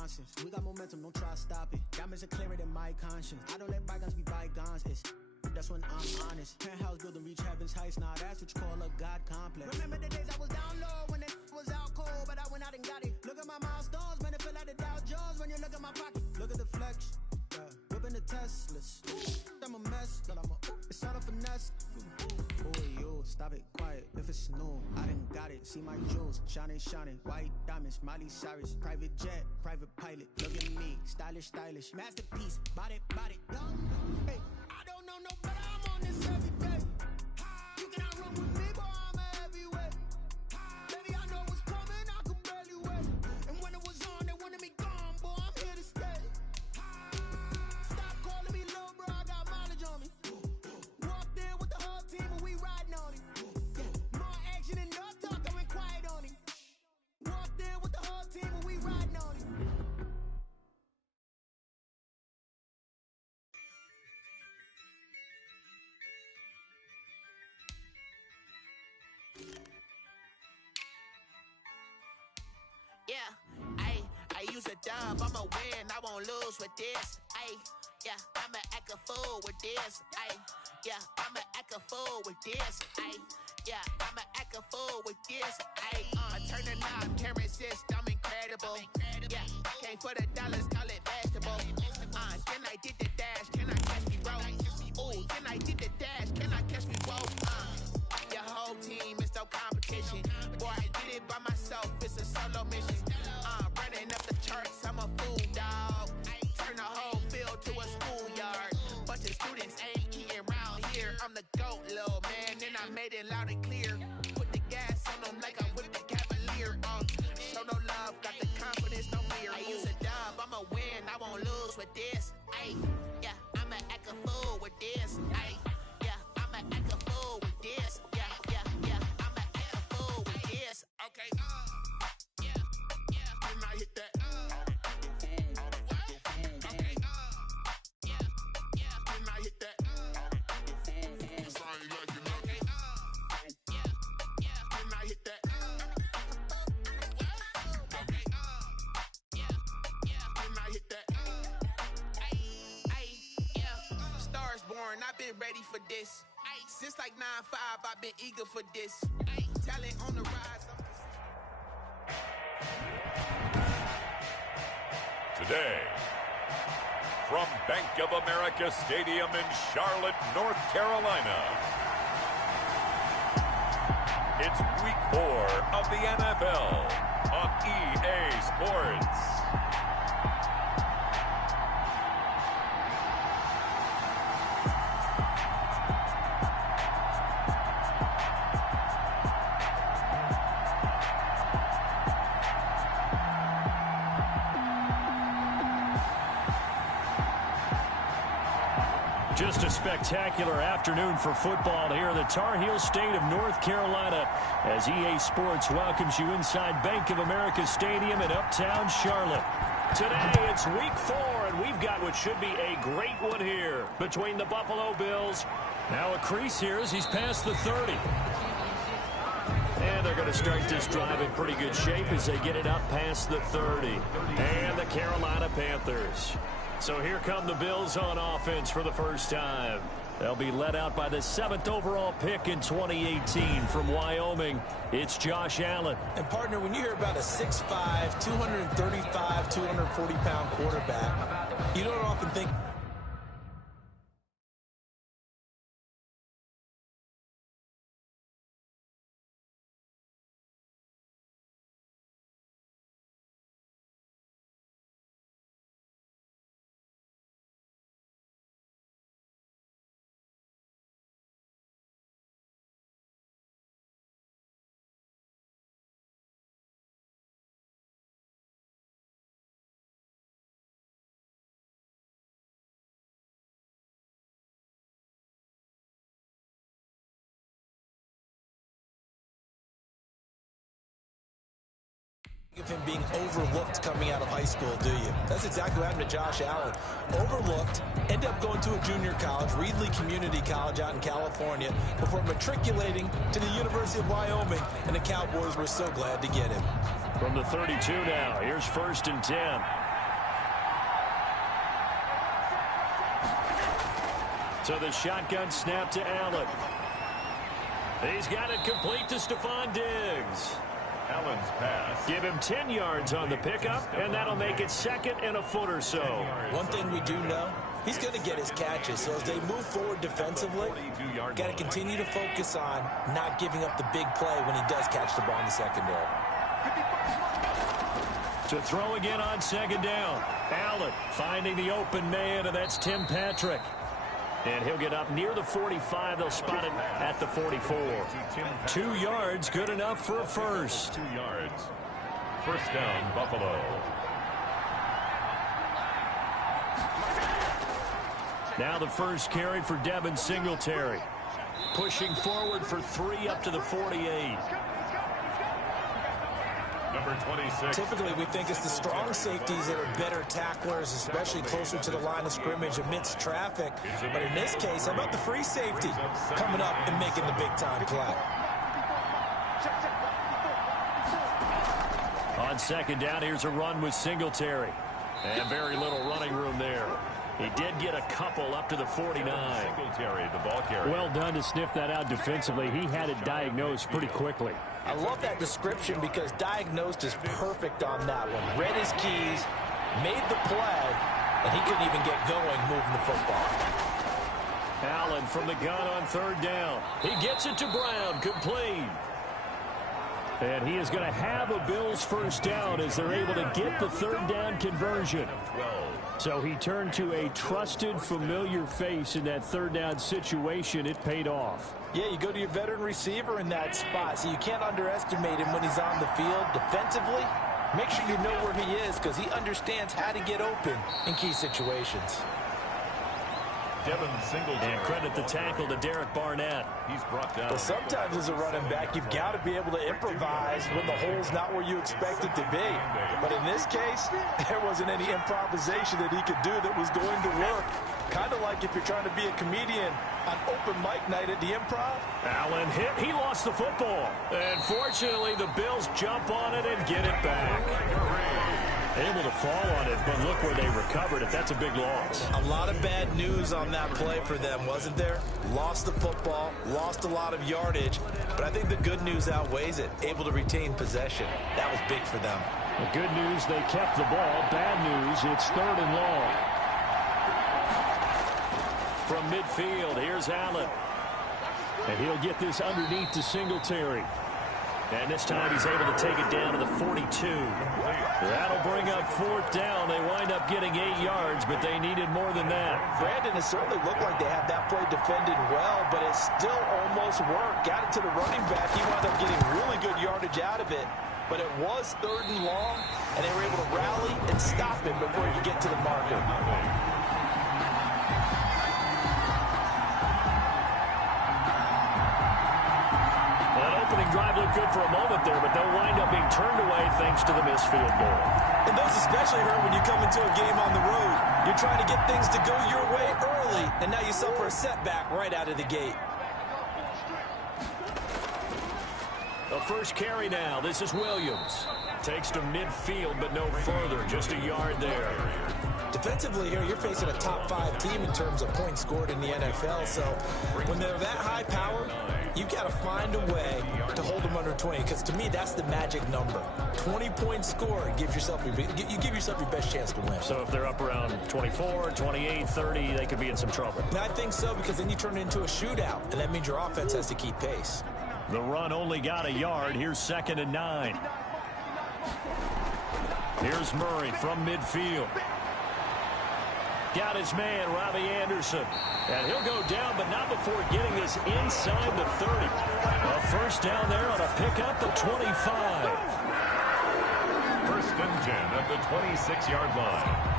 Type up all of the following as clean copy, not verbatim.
nonsense. We got momentum, don't try to stop it. Diamonds are clearer than my conscience. I don't let bygones be bygones. That's when I'm honest. Penthouse building, reach heaven's heights. Now that's what you call a God complex. Remember the days I was down low when it was out cold, but I went out and got it. Look at my milestones, man, it feel like the Dow Jones when you look at my pocket. Look at the flex, whipping the Teslas. I'm a mess, but it's all a finesse. Boy, you, stop it, quiet, if it's new, I done got it. See my jewels, shining, white diamonds, Miley Cyrus. Private jet, private pilot, look at me, stylish, masterpiece, body, young, hey. I don't know no better, I'm on this every day. You cannot run with me, boy, I'm a heavyweight. Baby, I know what's coming, I could barely wait. And when it was on, they wanted me gone, boy, I'm here to stay. Stop calling me low, bro, I got mileage on me. Walked in with the whole team and we riding on it. More action and no talk, I went quiet on it. Walked in with the whole team and we riding on it. Yeah, I use a dub, I'ma win, I won't lose with this. Yeah, I'ma act a fool with this. Yeah, I'ma act a fool with this. Yeah, I'ma act a fool with this. I turn the knob, can't resist, I'm incredible. Yeah, came for the dollars, call it vegetable. Then I did the dash, can I catch me roll? Ooh, then I did the dash, can I catch me roll? Your whole team is no competition. Boy, I did it by myself, it's a solo mission. Running up the charts, I'm a fool, dog. Turn the whole field to a schoolyard. Bunch of students ain't eating round here. I'm the GOAT, little man, and I made it loud and clear. Put the gas on them like I'm with the Cavalier. Show no love, got the confidence, no fear. I use a dub, I'ma win, I won't lose with this. Yeah, I'ma act a fool with this. Yeah, I'ma act a fool with this. Yeah, I'ma act a fool with this. Okay, yeah, then I hit that. Okay, yeah, then I hit that. Okay, yeah, then I hit that. Okay, yeah, then I hit that. Yeah, stars born, I've been ready for this. Since like 9-5, I've been eager for this. Talent on the rise. Today, from Bank of America Stadium in Charlotte, North Carolina, it's Week 4 of the NFL on EA Sports. Just a spectacular afternoon for football here in the Tar Heel state of North Carolina as EA Sports welcomes you inside Bank of America Stadium in uptown Charlotte. Today it's Week 4, and we've got what should be a great one here between the Buffalo Bills. Now a crease here as he's past the 30. And they're going to start this drive in pretty good shape as they get it up past the 30. And the Carolina Panthers. So here come the Bills on offense for the first time. They'll be led out by the 7th overall pick in 2018 from Wyoming. It's Josh Allen. And, partner, when you hear about a 6'5", 235, 240-pound quarterback, you don't often think... of him being overlooked coming out of high school, do you? That's exactly what happened to Josh Allen. Overlooked, ended up going to a junior college, Reedley Community College out in California, before matriculating to the University of Wyoming, and the Cowboys were so glad to get him. From the 32 now, here's 1st and 10. So the shotgun snap to Allen. He's got it complete to Stephon Diggs. Allen's pass. Give him 10 yards on the pickup, and that'll make it second and a foot or so. One thing we do know, he's going to get his catches. So as they move forward defensively, got to continue to focus on not giving up the big play when he does catch the ball in the secondary. To throw again on second down. Allen finding the open man, and that's Tim Patrick. And he'll get up near the 45. They'll spot it at the 44. 2 yards, good enough for a first. 2 yards. First down, Buffalo. Now the first carry for Devin Singletary. Pushing forward for 3 up to the 48. Number 26. Typically, we think it's the strong safeties that are better tacklers, especially closer to the line of scrimmage amidst traffic. But in this case, how about the free safety coming up and making the big-time play? On second down, here's a run with Singletary. And very little running room there. He did get a couple up to the 49. Singletary, the ball carrier. Well done to sniff that out defensively. He had it diagnosed pretty quickly. I love that description because diagnosed is perfect on that one. Read his keys, made the play, and he couldn't even get going moving the football. Allen from the gun on third down. He gets it to Brown, complete. And he is going to have a Bills first down as they're able to get the third down conversion. So he turned to a trusted, familiar face in that third down situation. It paid off. Yeah, you go to your veteran receiver in that spot, so you can't underestimate him when he's on the field. Defensively, make sure you know where he is because he understands how to get open in key situations. Devin Singletary. And credit the tackle to Derek Barnett. He's brought down. Well, sometimes as a running back, you've got to be able to improvise when the hole's not where you expect it to be. But in this case, there wasn't any improvisation that he could do that was going to work. Kind of like if you're trying to be a comedian on open mic night at the Improv. Allen hit. He lost the football. And fortunately, the Bills jump on it and get it back. Able to fall on it, but look where they recovered it. That's a big loss. A lot of bad news on that play for them, wasn't there? Lost the football, lost a lot of yardage, but I think the good news outweighs it. Able to retain possession. That was big for them. The good news, they kept the ball. Bad news, it's third and long. From midfield, here's Allen. And he'll get this underneath to Singletary. And this time he's able to take it down to the 42. That'll bring up fourth down. They wind up getting 8 yards, but they needed more than that. Brandon, it certainly looked like they had that play defended well, but it still almost worked. Got it to the running back. He wound up getting really good yardage out of it. But it was third and long, and they were able to rally and stop him before he could get to the marker. Drive looked good for a moment there, but they'll wind up being turned away thanks to the missed field goal. And those especially hurt when you come into a game on the road. You're trying to get things to go your way early, and now you suffer a setback right out of the gate. The first carry now. This is Williams. Takes to midfield, but no further. Just a yard there. Defensively here, you're facing a top-5 team in terms of points scored in the NFL. So when they're that high power, you've got to find a way to hold them under 20. Because to me, that's the magic number. 20 points scored gives yourself you give yourself your best chance to win. So if they're up around 24, 28, 30, they could be in some trouble. And I think so, because then you turn it into a shootout, and that means your offense has to keep pace. The run only got a yard. Here's 2nd and 9. Here's Murray from midfield. Got his man, Robbie Anderson. And he'll go down, but not before getting this inside the 30. A first down there on a pickup at 25. First and 10 at the 26-yard line.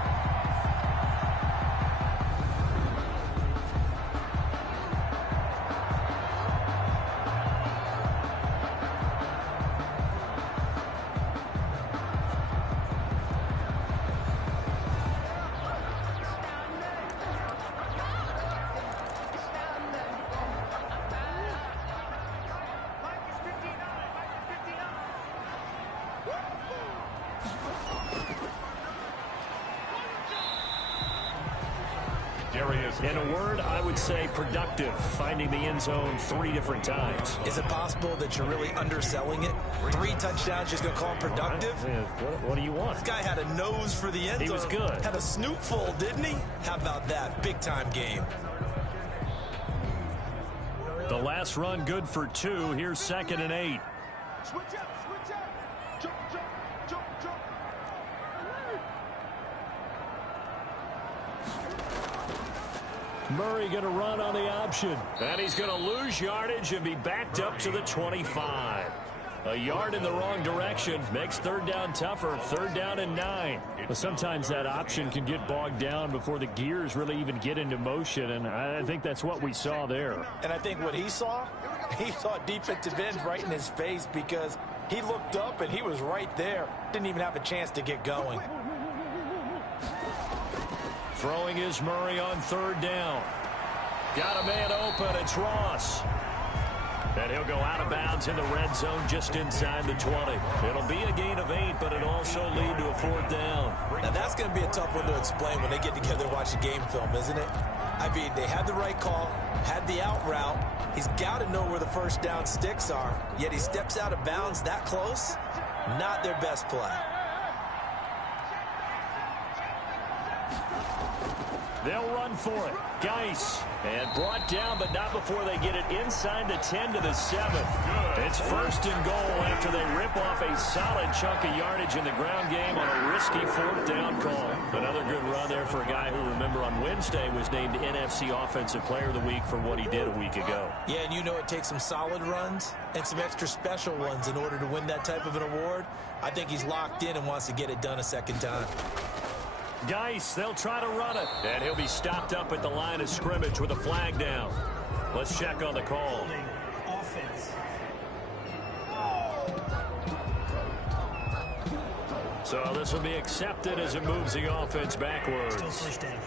In a word, I would say productive, finding the end zone 3 different times. Is it possible that you're really underselling it? 3 touchdowns, just going to call him productive? What do you want? This guy had a nose for the end zone. He was good. Had a snootful, didn't he? How about that? Big-time game. The last run good for 2. Here's 2nd and 8. Switch up. Jump. Murray going to run on the option. And he's going to lose yardage and be backed up to the 25. A yard in the wrong direction makes 3rd down tougher. 3rd down and 9. But sometimes that option can get bogged down before the gears really even get into motion, and I think that's what we saw there. And I think what he saw defensive end right in his face, because he looked up and he was right there. Didn't even have a chance to get going. Throwing is Murray on 3rd down. Got a man open. It's Ross. And he'll go out of bounds in the red zone just inside the 20. It'll be a gain of 8, but it'll also lead to a 4th down. Now, that's going to be a tough one to explain when they get together and watch a game film, isn't it? I mean, they had the right call, had the out route. He's got to know where the first down sticks are, yet he steps out of bounds that close. Not their best play. They'll run for it. Geis. And brought down, but not before they get it inside the 10 to the 7. It's 1st and goal after they rip off a solid chunk of yardage in the ground game on a risky 4th down call. Another good run there for a guy who, remember, on Wednesday was named NFC Offensive Player of the Week for what he did a week ago. Yeah, and you know it takes some solid runs and some extra special ones in order to win that type of an award. I think he's locked in and wants to get it done a second time. Geis, they'll try to run it. And he'll be stopped up at the line of scrimmage with a flag down. Let's check on the call. So this will be accepted as it moves the offense backwards. Still 1st down.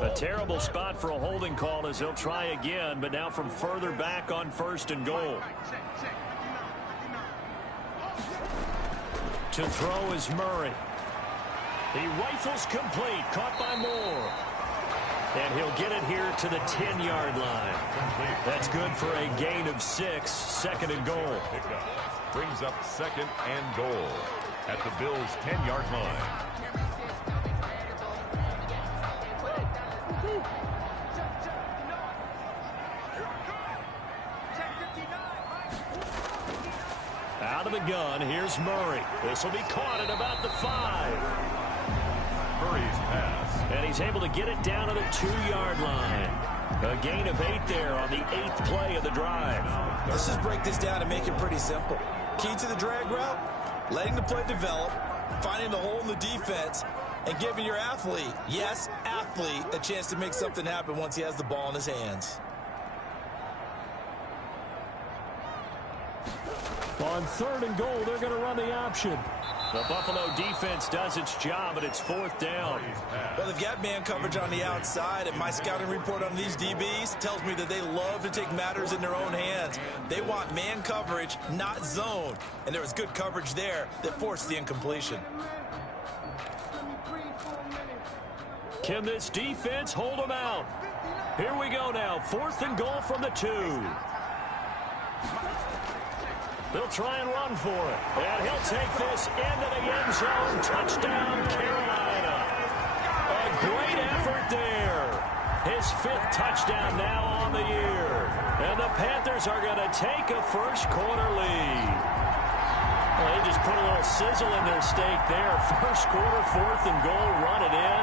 A terrible spot for a holding call as he'll try again, but now from further back on 1st and goal. To throw is Murray. He rifles complete, caught by Moore. And he'll get it here to the 10-yard line. That's good for a gain of 6, 2nd and goal. Brings up 2nd and goal at the Bills' 10-yard line. Out of the gun, here's Murray. This will be caught at about the 5. Murray's pass. And he's able to get it down to the 2-yard line. A gain of 8 there on the 8th play of the drive. Let's just break this down and make it pretty simple. Key to the drag route, letting the play develop, finding the hole in the defense, and giving your athlete, yes, athlete, a chance to make something happen once he has the ball in his hands. On 3rd and goal, they're going to run the option. The Buffalo defense does its job, but it's 4th down. Well, they've got man coverage on the outside, and my scouting report on these DBs tells me that they love to take matters in their own hands. They want man coverage, not zone. And there was good coverage there that forced the incompletion. Can this defense hold them out? Here we go now. 4th and goal from the 2. They'll try and run for it. And he'll take this into the end zone. Touchdown, Carolina. A great effort there. His 5th touchdown now on the year. And the Panthers are going to take a first-quarter lead. Well, they just put a little sizzle in their steak there. First quarter, 4th and goal, run it in.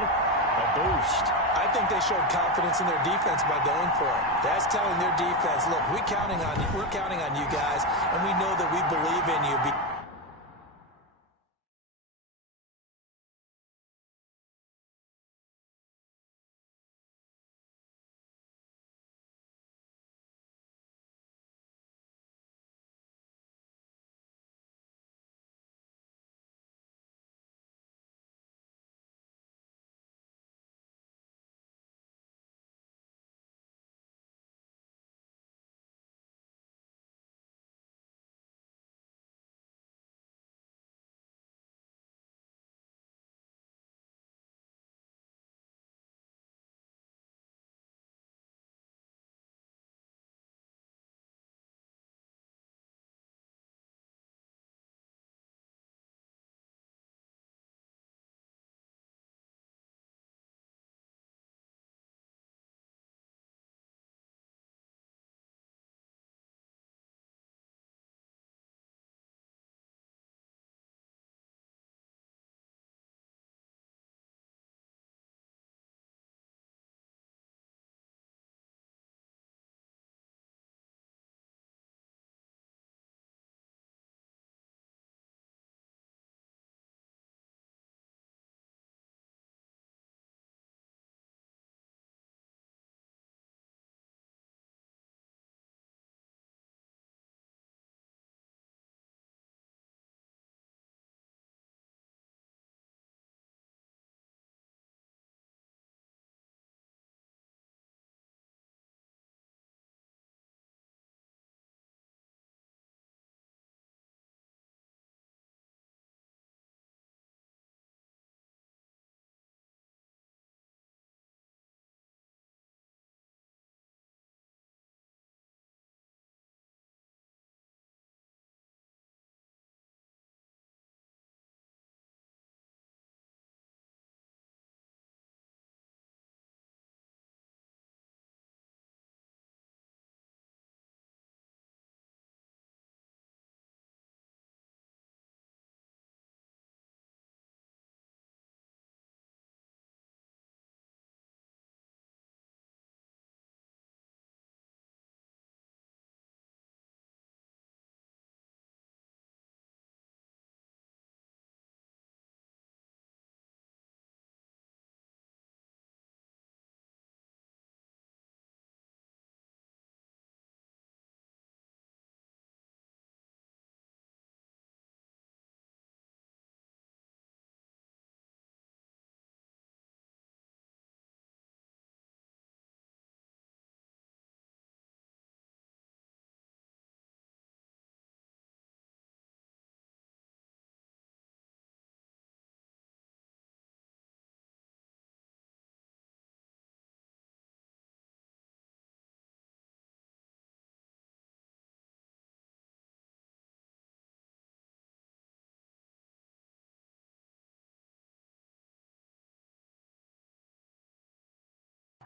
A boost. I think they showed confidence in their defense by going for it. That's telling their defense, look, we're counting on you guys, and we know that we believe in you.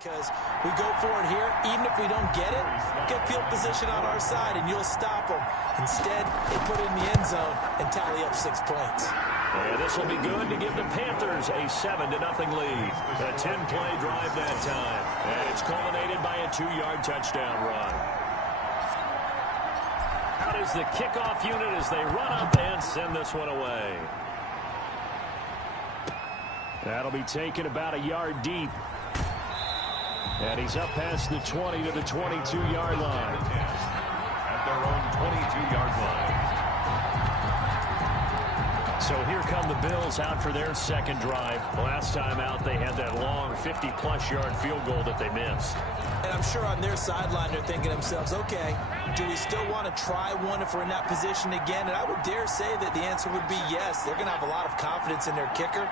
Because we go for it here, even if we don't get it, get field position on our side and you'll stop them. Instead, they put it in the end zone and tally up 6 points. And this will be good to give the Panthers a 7-0 lead. A 10-play drive that time. And it's culminated by a 2-yard touchdown run. Out is the kickoff unit as they run up and send this one away. That'll be taken about a yard deep. And he's up past the 20 to the 22-yard line. At their own 22-yard line. So here come the Bills out for their second drive. Last time out, they had that long 50-plus yard field goal that they missed. And I'm sure on their sideline they're thinking to themselves, okay, do we still want to try one if we're in that position again? And I would dare say that the answer would be yes. They're going to have a lot of confidence in their kicker.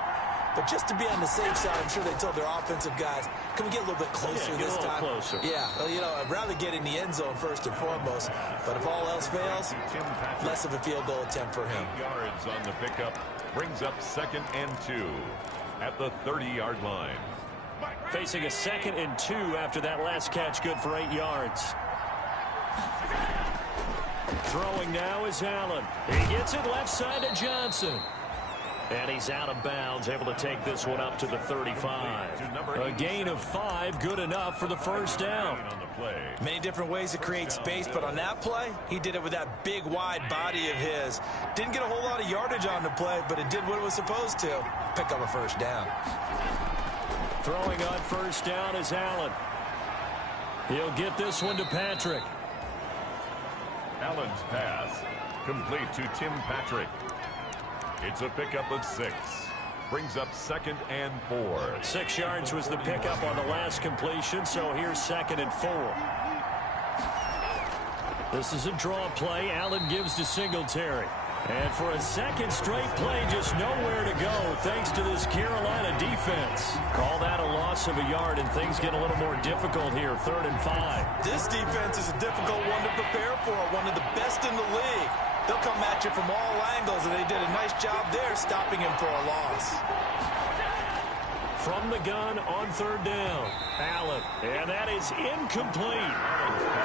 But just to be on the safe side, I'm sure they told their offensive guys, can we get a little bit closer this time? Closer. Yeah, well, you know, I'd rather get in the end zone first and foremost. But if all else fails, less of a field goal attempt for him. 8 yards on the pickup brings up 2nd and 2 at the 30-yard line. Facing a 2nd and 2 after that last catch, good for 8 yards. Throwing now is Allen. He gets it left side to Johnson. And he's out of bounds, able to take this one up to the 35. A gain of 5, good enough for the first down. Many different ways to create space, but on that play, he did it with that big, wide body of his. Didn't get a whole lot of yardage on the play, but it did what it was supposed to. Pick up a first down. Throwing on first down is Allen. He'll get this one to Patrick. Allen's pass complete to Tim Patrick. It's a pickup of 6. Brings up 2nd and 4. 6 yards was the pickup on the last completion, so here's 2nd and 4. This is a draw play. Allen gives to Singletary. And for a second straight play, just nowhere to go thanks to this Carolina defense. Call that a loss of a yard, and things get a little more difficult here, 3rd and 5. This defense is a difficult one to prepare for, one of the best in the league. They'll come at you from all angles, and they did a nice job there stopping him for a loss. From the gun on 3rd down, Allen, and that is incomplete.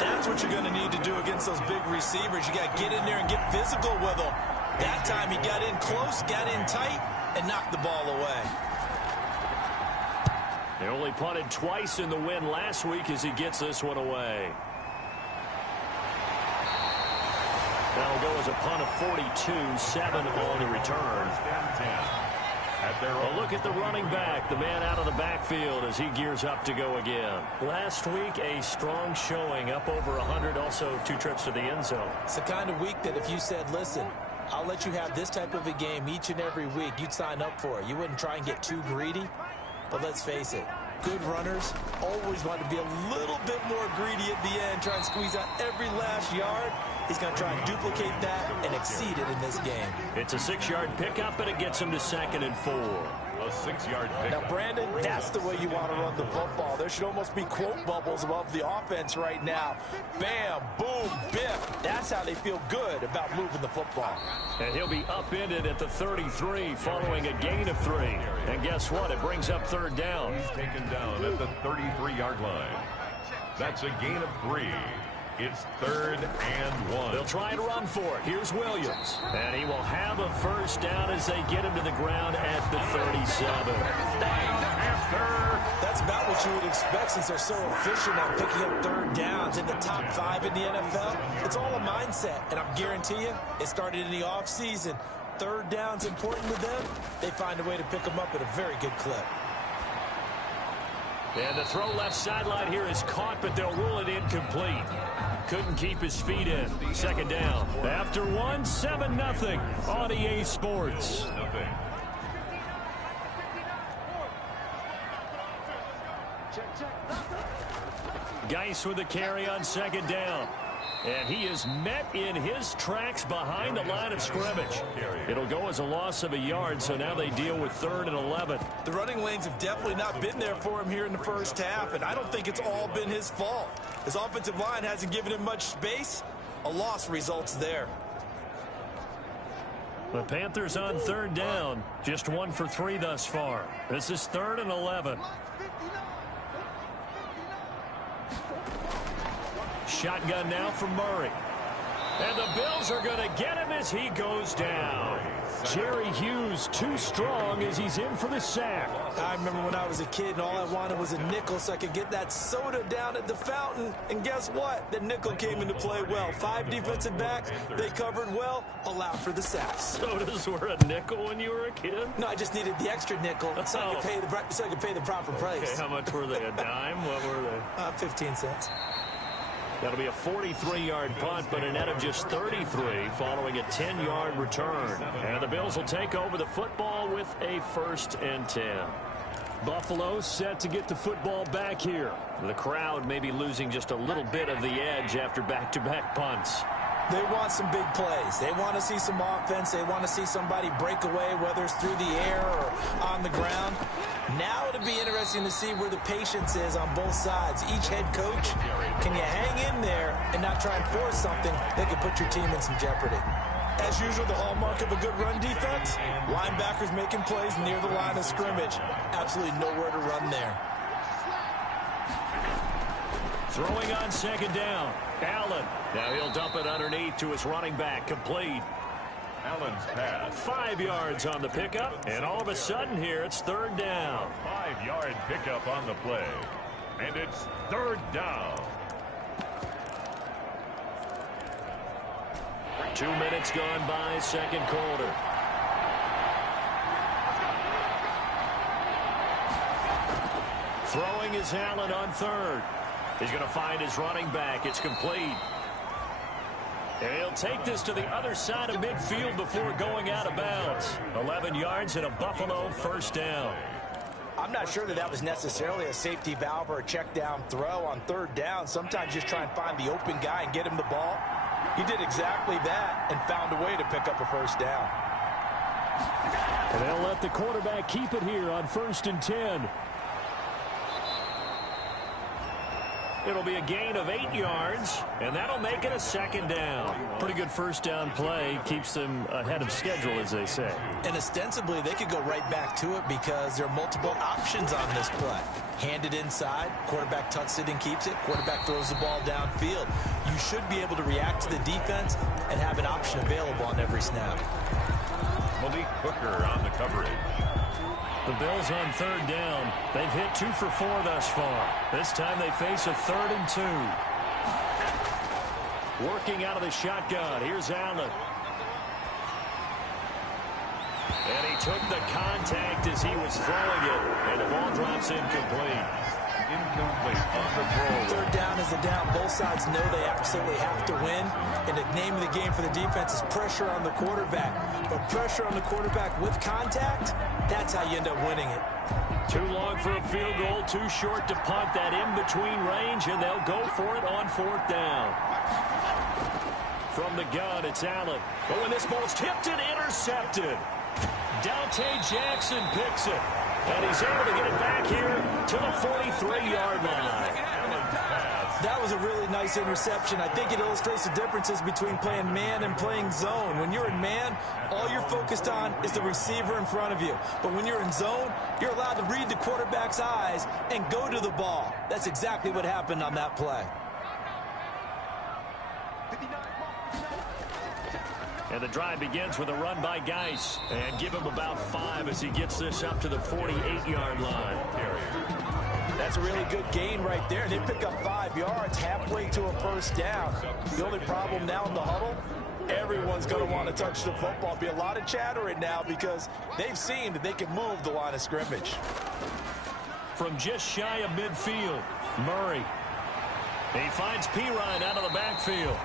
That's what you're going to need to do against those big receivers. You got to get in there and get physical with them. That time he got in close, got in tight, and knocked the ball away. They only punted twice in the win last week as he gets this one away. That'll go as a punt of 42, 7 on the return. A look at the running back, the man out of the backfield as he gears up to go again. Last week, a strong showing, up over 100, also 2 trips to the end zone. It's the kind of week that if you said, listen, I'll let you have this type of a game each and every week, you'd sign up for it. You wouldn't try and get too greedy, but let's face it, good runners always want to be a little bit more greedy at the end, try and squeeze out every last yard. He's going to try and duplicate that and exceed it in this game. It's a 6-yard pickup, and it gets him to 2nd and 4. A 6-yard pickup. Now, Brandon, that's the way you want to run the football. There should almost be quote bubbles above the offense right now. Bam, boom, biff. That's how they feel good about moving the football. And he'll be upended at the 33 following a gain of 3. And guess what? It brings up 3rd down. He's taken down at the 33-yard line. That's a gain of 3. It's 3rd and 1. They'll try and run for it. Here's Williams. And he will have a first down as they get him to the ground at the 37. That's about what you would expect since they're so efficient at picking up 3rd downs in the top 5 in the NFL. It's all a mindset, and I guarantee you it started in the offseason. 3rd down's important to them. They find a way to pick them up at a very good clip. And the throw left sideline here is caught, but they'll rule it incomplete. Couldn't keep his feet in. 2nd down. After 1, 7-0 on EA Sports. Geis with the carry on 2nd down. And he is met in his tracks behind the line of scrimmage. It'll go as a loss of a yard, so now they deal with 3rd and 11. The running lanes have definitely not been there for him here in the first half, and I don't think it's all been his fault. His offensive line hasn't given him much space. A loss results there. The Panthers on 3rd down, just 1 for 3 thus far. This is 3rd and 11. shotgun now for Murray. And the Bills are going to get him as he goes down. Jerry Hughes too strong as he's in for the sack. I remember when I was a kid and all I wanted was a nickel so I could get that soda down at the fountain. And guess what? The nickel came into play well. 5 defensive backs, they covered well, allowed for the sacks. Sodas were a nickel when you were a kid? No, I just needed the extra nickel so I could pay the proper price. Okay, how much were they? A dime? What were they? 15 cents. That'll be a 43-yard punt, but a net of just 33 following a 10-yard return. And the Bills will take over the football with a 1st and 10. Buffalo set to get the football back here. The crowd may be losing just a little bit of the edge after back-to-back punts. They want some big plays. They want to see some offense. They want to see somebody break away, whether it's through the air or on the ground. Now it'll be interesting to see where the patience is on both sides. Each head coach, can you hang in there and not try and force something that could put your team in some jeopardy? As usual, the hallmark of a good run defense, linebackers making plays near the line of scrimmage. Absolutely nowhere to run there. Throwing on 2nd down. Allen. Now he'll dump it underneath to his running back. Complete. Allen's pass. 5 yards on the pickup, and all of a sudden here it's 3rd down. 5-yard pickup on the play. And it's 3rd down. 2 minutes gone by, 2nd quarter. Throwing is Allen on 3rd. He's going to find his running back. It's complete. And he'll take this to the other side of midfield before going out of bounds. 11 yards and a Buffalo 1st down. I'm not sure that was necessarily a safety valve or a check down throw on 3rd down. Sometimes just try and find the open guy and get him the ball. He did exactly that and found a way to pick up a 1st down. And they'll let the quarterback keep it here on 1st and 10. It'll be a gain of 8 yards, and that'll make it a 2nd down. Pretty good 1st down play. Keeps them ahead of schedule, as they say. And ostensibly, they could go right back to it because there are multiple options on this play. Hand it inside, quarterback tucks it and keeps it, quarterback throws the ball downfield. You should be able to react to the defense and have an option available on every snap. Malik Hooker on the coverage. The Bills on 3rd down. They've hit 2 for 4 thus far. This time they face a 3rd and 2. Working out of the shotgun. Here's Allen. And he took the contact as he was throwing it. And the ball drops incomplete. Incomplete on the throw. 3rd down is a down. Both sides know they absolutely have to win. And the name of the game for the defense is pressure on the quarterback. But pressure on the quarterback with contact, that's how you end up winning it. Too long for a field goal, too short to punt. That in-between range, and they'll go for it on 4th down. From the gun, it's Allen. But when this ball's tipped and intercepted, Dante Jackson picks it. And he's able to get it back here to the 43-yard line. That was a really nice interception. I think it illustrates the differences between playing man and playing zone. When you're in man, all you're focused on is the receiver in front of you. But when you're in zone, you're allowed to read the quarterback's eyes and go to the ball. That's exactly what happened on that play. And the drive begins with a run by Geis. And give him about 5 as he gets this up to the 48-yard line. That's a really good gain right there. They pick up 5 yards halfway to a 1st down. The only problem now in the huddle, everyone's going to want to touch the football. Be a lot of chattering now because they've seen that they can move the line of scrimmage. From just shy of midfield, Murray. He finds Pirine out of the backfield.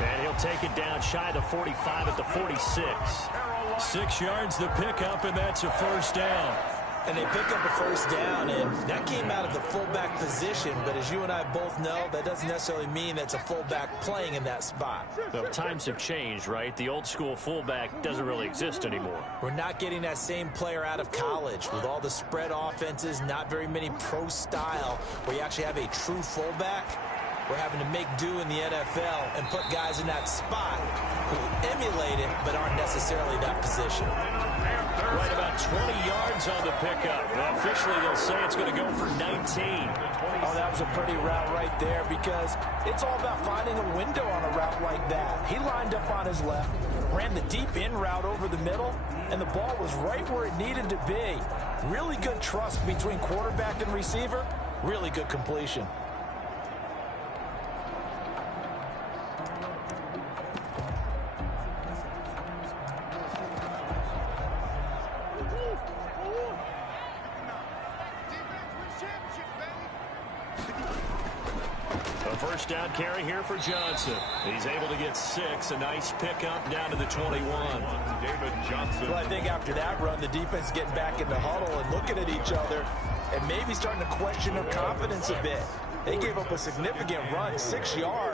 And he'll take it down shy of the 45 at the 46. 6 yards the pickup, and that's a 1st down. And they pick up a 1st down, and that came out of the fullback position. But as you and I both know, that doesn't necessarily mean that's a fullback playing in that spot. Well, times have changed, right? The old school fullback doesn't really exist anymore. We're not getting that same player out of college with all the spread offenses, not very many pro style, where you actually have a true fullback. We're having to make do in the NFL and put guys in that spot who emulate it but aren't necessarily that position. Right about 20 yards on the pickup. And officially, they'll say it's going to go for 19. Oh, that was a pretty route right there because it's all about finding a window on a route like that. He lined up on his left, ran the deep in route over the middle, and the ball was right where it needed to be. Really good trust between quarterback and receiver. Really good completion. A first down carry here for Johnson. He's able to get 6. A nice pickup down to the 21. David Johnson. Well, I think after that run, the defense getting back in the huddle and looking at each other and maybe starting to question their confidence a bit. They gave up a significant run, 6 yards.